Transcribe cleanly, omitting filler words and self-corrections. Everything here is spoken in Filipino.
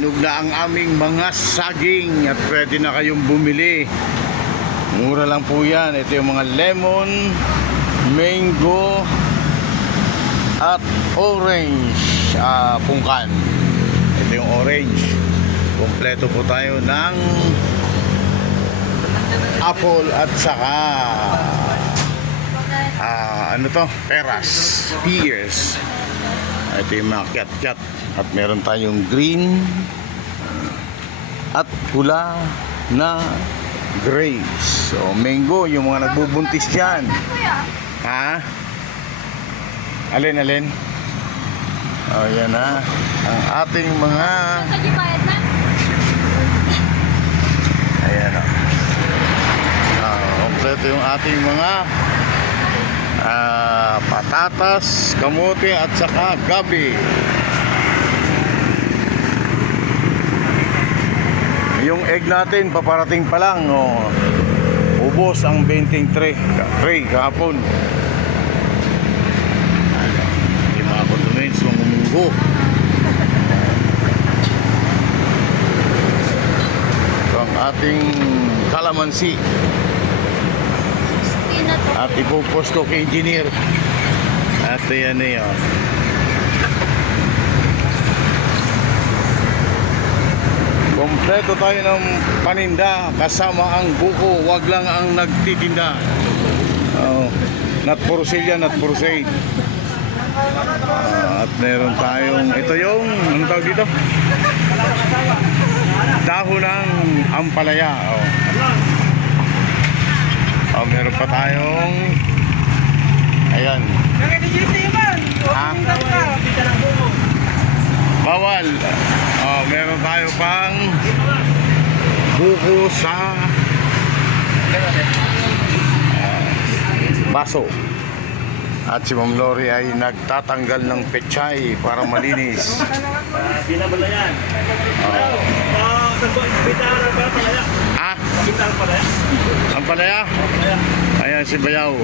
Hinog na ang aming mga saging at pwede na kayong bumili. Mura lang po yan. Ito yung mga lemon, mango, at orange pungkan. Ito yung orange. Kompleto po tayo ng apple at saka ano to? Pears. Ito yung mga cat-cat. At meron tayong green at pula na grapes. So mango, yung mga nagbubuntis yan. Ha? Alin? Oh, yan na ang ating mga ayan o. Kompleto yung ating mga patatas, kamote at saka gabi. Yung egg natin paparating pa lang, oh. Ubos ang 20 tray kahapon. Yung mga condiments, mga munggo. Ito ang ating kalamansi. At ipopost ko kay engineer. At yan na yun. Kompleto tayo ng paninda kasama ang buko, wag lang ang nagtitinda. Not for sale yan, not for sale. At meron tayong, ito yung, anong tawag dito? Dahon ng ampalaya. Meron pa tayong, ayan. Ha? Bawal. Meron tayo pang buko sa baso. At si Ma'am Lori ay nagtatanggal ng pechay para malinis. Binabalayan. Ang palaya? Ayan si Bayaw.